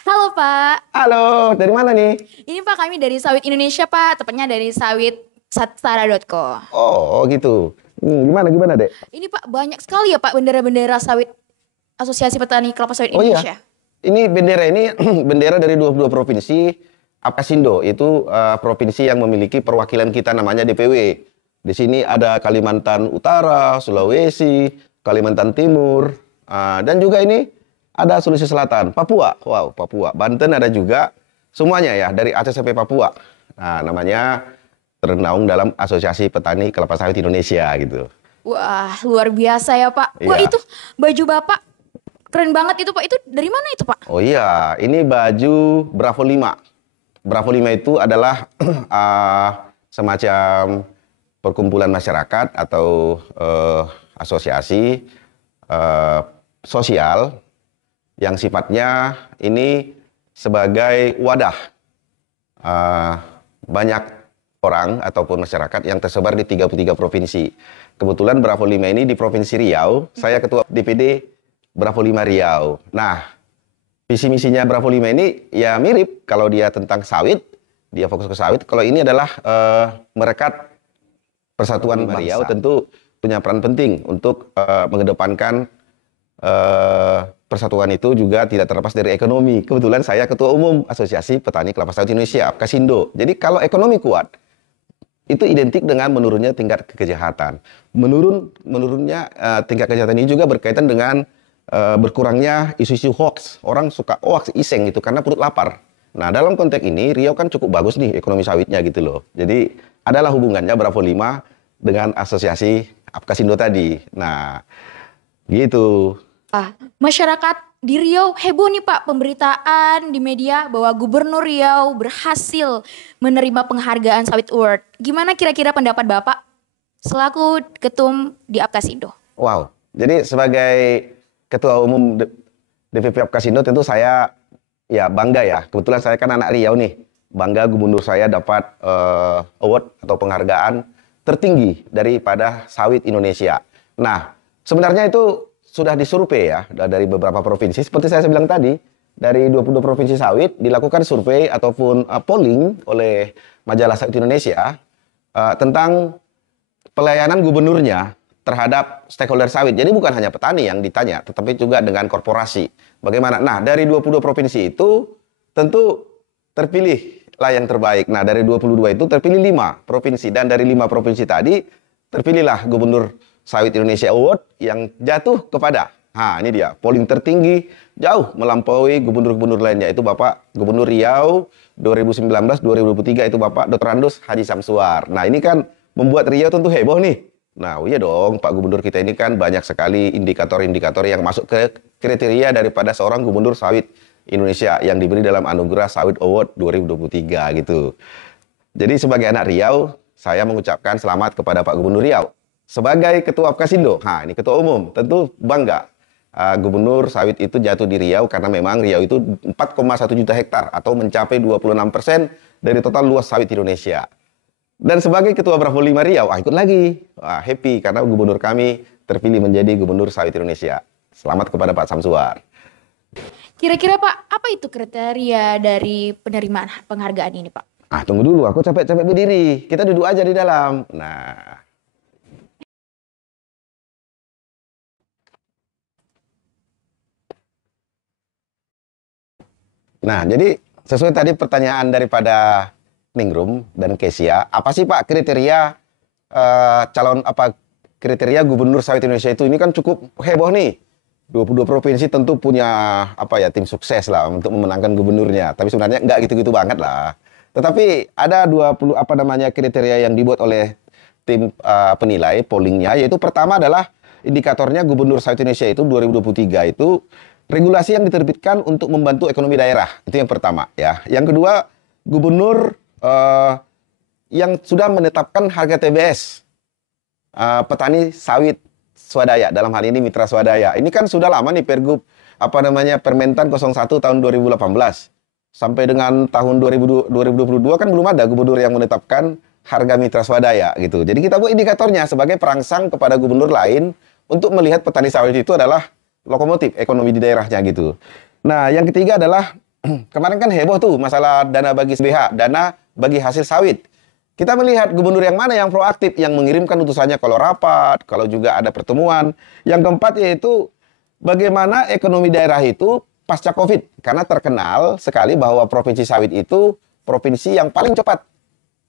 Halo Pak, Halo, dari mana nih? ini Pak kami dari Sawit Indonesia Pak, tepatnya dari sawit satsara.co. Oh, gitu. Gimana, Dek? Ini Pak banyak sekali ya Pak bendera-bendera sawit Asosiasi Petani Kelapa Sawit Oh iya, Indonesia. ini bendera ini bendera dari 22 provinsi Apkasindo. Itu provinsi yang memiliki perwakilan kita namanya DPW. Di sini ada Kalimantan Utara, Sulawesi, Kalimantan Timur, dan juga ini ada Sulawesi Selatan, Papua. Wow, Papua. Banten ada juga. Semuanya ya, dari Aceh sampai Papua. Nah, namanya ternaung dalam Asosiasi Petani Kelapa Sawit Indonesia gitu. Wah luar biasa ya Pak. Wah Iya. itu baju Bapak keren banget itu Pak. Itu dari mana itu Pak? Oh iya, ini baju Bravo 5. Bravo 5 itu adalah semacam perkumpulan masyarakat atau asosiasi eh, sosial yang sifatnya ini sebagai wadah eh, banyak orang ataupun masyarakat yang tersebar di 33 provinsi. Kebetulan Bravo 5 ini di Provinsi Riau, saya ketua DPD Bravo 5 Riau. Nah, visi misinya Bravo 5 ini ya mirip. Kalau dia tentang sawit, dia fokus ke sawit. Kalau ini adalah merekat persatuan Riau, tentu punya peran penting untuk mengedepankan persatuan itu juga tidak terlepas dari ekonomi. Kebetulan saya ketua umum Asosiasi Petani Kelapa Sawit Indonesia, Apkasindo. Jadi kalau ekonomi kuat, itu identik dengan menurunnya tingkat kejahatan. Menurunnya tingkat kejahatan ini juga berkaitan dengan berkurangnya isu-isu hoax. Orang suka hoax iseng gitu karena perut lapar. Nah, dalam konteks ini Riau kan cukup bagus nih ekonomi sawitnya gitu loh. Jadi adalah hubungannya Bravo 5 dengan asosiasi Apkasindo tadi. Nah, gitu. Masyarakat di Riau heboh nih Pak pemberitaan di media bahwa Gubernur Riau berhasil menerima penghargaan Sawit Award. Gimana kira-kira pendapat Bapak selaku ketum di Apkasindo? Wow. Jadi sebagai ketua umum DPP Apkasindo tentu saya ya bangga ya. Kebetulan saya kan anak Riau nih. Bangga gubernur saya dapat award atau penghargaan tertinggi daripada sawit Indonesia. Nah, sebenarnya itu sudah disurvei ya dari beberapa provinsi. Seperti saya bilang tadi, dari 22 provinsi sawit dilakukan survei ataupun polling oleh majalah Sawit Indonesia tentang pelayanan gubernurnya terhadap stakeholder sawit. Jadi bukan hanya petani yang ditanya, tetapi juga dengan korporasi. Bagaimana? Nah, dari 22 provinsi itu tentu terpilih lah yang terbaik. Nah, dari 22 itu terpilih 5 provinsi. Dan dari 5 provinsi tadi, terpilihlah Gubernur Sawit Indonesia Award yang jatuh kepada, nah ini dia, polling tertinggi, jauh melampaui gubernur-gubernur lainnya. Itu Bapak Gubernur Riau 2019-2023 itu Bapak Dr. Andus Haji Samsuar. Nah, ini kan membuat Riau tentu heboh nih. Nah, iya dong, Pak Gubernur kita ini kan banyak sekali indikator-indikator yang masuk ke kriteria daripada seorang Gubernur Sawit Indonesia yang diberi dalam Anugerah Sawit Award 2023 gitu. Jadi sebagai anak Riau, saya mengucapkan selamat kepada Pak Gubernur Riau. Sebagai Ketua Apkasindo, nah ini Ketua Umum, tentu bangga. Gubernur Sawit itu jatuh di Riau karena memang Riau itu 4,1 juta hektar atau mencapai 26% dari total luas sawit Indonesia. Dan sebagai Ketua Bravo 5 Riau, ikut lagi. Happy karena gubernur kami terpilih menjadi Gubernur Sawit Indonesia. Selamat kepada Pak Samsuar. Kira-kira Pak, apa itu kriteria dari penerimaan penghargaan ini Pak? Tunggu dulu, aku capek-capek berdiri. Kita duduk aja di dalam. Nah, jadi sesuai tadi pertanyaan daripada Ningrum dan Kesia, apa sih Pak kriteria calon apa kriteria Gubernur Sawit Indonesia itu? Ini kan cukup heboh nih. 22 provinsi tentu punya apa ya tim sukses lah untuk memenangkan gubernurnya. Tapi sebenarnya nggak gitu-gitu banget lah. Tetapi ada 20 apa namanya kriteria yang dibuat oleh tim penilai pollingnya, yaitu pertama adalah indikatornya Gubernur Sawit Indonesia itu 2023 itu regulasi yang diterbitkan untuk membantu ekonomi daerah. Itu yang pertama ya. Yang kedua, gubernur yang sudah menetapkan harga TBS petani sawit swadaya, dalam hal ini mitra swadaya. Ini kan sudah lama nih Pergub apa namanya Permentan 01 tahun 2018. Sampai dengan tahun 2022 kan belum ada gubernur yang menetapkan harga mitra swadaya gitu. Jadi kita buat indikatornya sebagai perangsang kepada gubernur lain untuk melihat petani sawit itu adalah lokomotif ekonomi di daerahnya gitu. Nah, yang ketiga adalah Kemarin kan heboh tuh masalah dana bagi SBH, dana bagi hasil sawit. Kita melihat gubernur yang mana yang proaktif, yang mengirimkan utusannya kalau rapat, kalau juga ada pertemuan. Yang keempat yaitu bagaimana ekonomi daerah itu pasca COVID. Karena terkenal sekali bahwa Provinsi Sawit itu provinsi yang paling cepat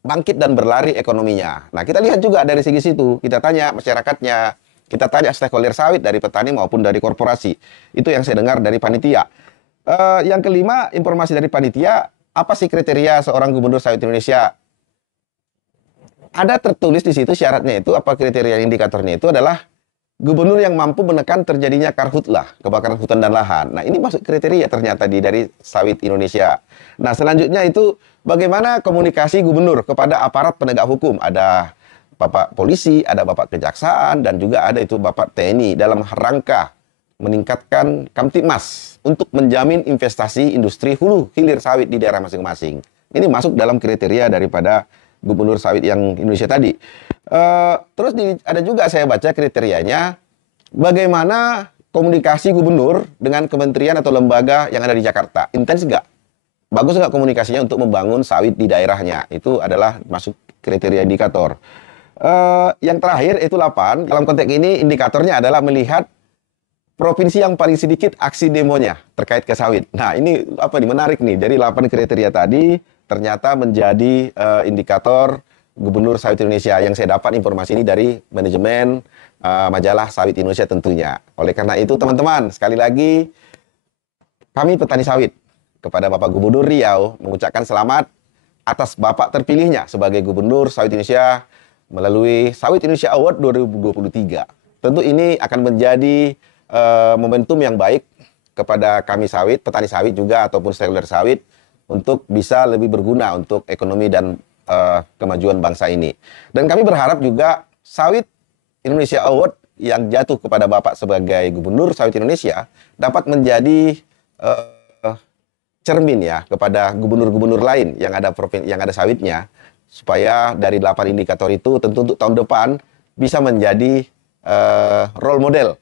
bangkit dan berlari ekonominya. Nah, kita lihat juga dari segi situ. Kita tanya masyarakatnya, kita tanya stakeholder sawit dari petani maupun dari korporasi. Itu yang saya dengar dari panitia. Yang kelima, informasi dari panitia, apa sih kriteria seorang gubernur sawit Indonesia? Ada tertulis di situ syaratnya itu, apa kriteria indikatornya itu adalah gubernur yang mampu menekan terjadinya karhutlah, kebakaran hutan dan lahan. Nah, ini masuk kriteria ternyata dari sawit Indonesia. Nah, selanjutnya itu bagaimana komunikasi gubernur kepada aparat penegak hukum. Ada Bapak polisi, ada Bapak kejaksaan, dan juga ada itu Bapak TNI dalam rangka meningkatkan Kamtibmas untuk menjamin investasi industri hulu hilir sawit di daerah masing-masing. Ini masuk dalam kriteria daripada gubernur sawit yang Indonesia tadi. Terus ada juga saya baca kriterianya bagaimana komunikasi gubernur dengan kementerian atau lembaga yang ada di Jakarta. Intens nggak? Bagus nggak komunikasinya untuk membangun sawit di daerahnya? Itu adalah masuk kriteria indikator. Yang terakhir itu 8. Dalam konteks ini indikatornya adalah melihat provinsi yang paling sedikit aksi demonya terkait ke sawit. Nah, ini apa nih, menarik nih. Dari 8 kriteria tadi ternyata menjadi indikator gubernur sawit Indonesia. Yang saya dapat informasi ini dari manajemen majalah Sawit Indonesia tentunya. Oleh karena itu teman-teman, sekali lagi kami petani sawit kepada Bapak Gubernur Riau mengucapkan selamat atas Bapak terpilihnya sebagai Gubernur Sawit Indonesia melalui Sawit Indonesia Award 2023. Tentu ini akan menjadi momentum yang baik kepada kami sawit, petani sawit juga ataupun stakeholder sawit untuk bisa lebih berguna untuk ekonomi dan kemajuan bangsa ini. Dan kami berharap juga Sawit Indonesia Award yang jatuh kepada Bapak sebagai Gubernur Sawit Indonesia dapat menjadi cermin ya kepada gubernur-gubernur lain yang ada sawitnya, supaya dari 8 indikator itu tentu untuk tahun depan bisa menjadi role model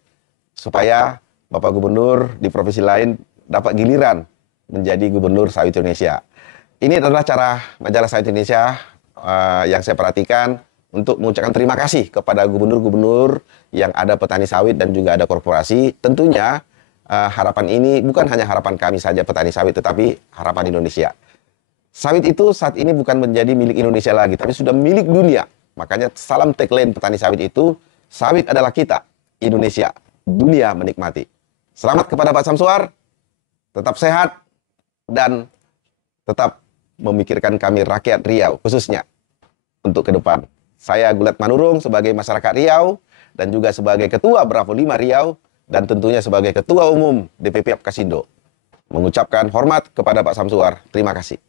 supaya Bapak Gubernur di provinsi lain dapat giliran menjadi Gubernur Sawit Indonesia. Ini adalah cara majalah Sawit Indonesia yang saya perhatikan untuk mengucapkan terima kasih kepada gubernur-gubernur yang ada petani sawit dan juga ada korporasi. Tentunya harapan ini bukan hanya harapan kami saja petani sawit, tetapi harapan Indonesia. Sawit itu saat ini bukan menjadi milik Indonesia lagi, tapi sudah milik dunia. Makanya salam tagline petani sawit itu, sawit adalah kita, Indonesia, dunia menikmati. Selamat kepada Pak Samsuar, tetap sehat, dan tetap memikirkan kami rakyat Riau, khususnya untuk ke depan. Saya Gulat Manurung sebagai masyarakat Riau, dan juga sebagai Ketua Bravo 5 Riau, dan tentunya sebagai Ketua Umum DPP Apkasindo, mengucapkan hormat kepada Pak Samsuar. Terima kasih.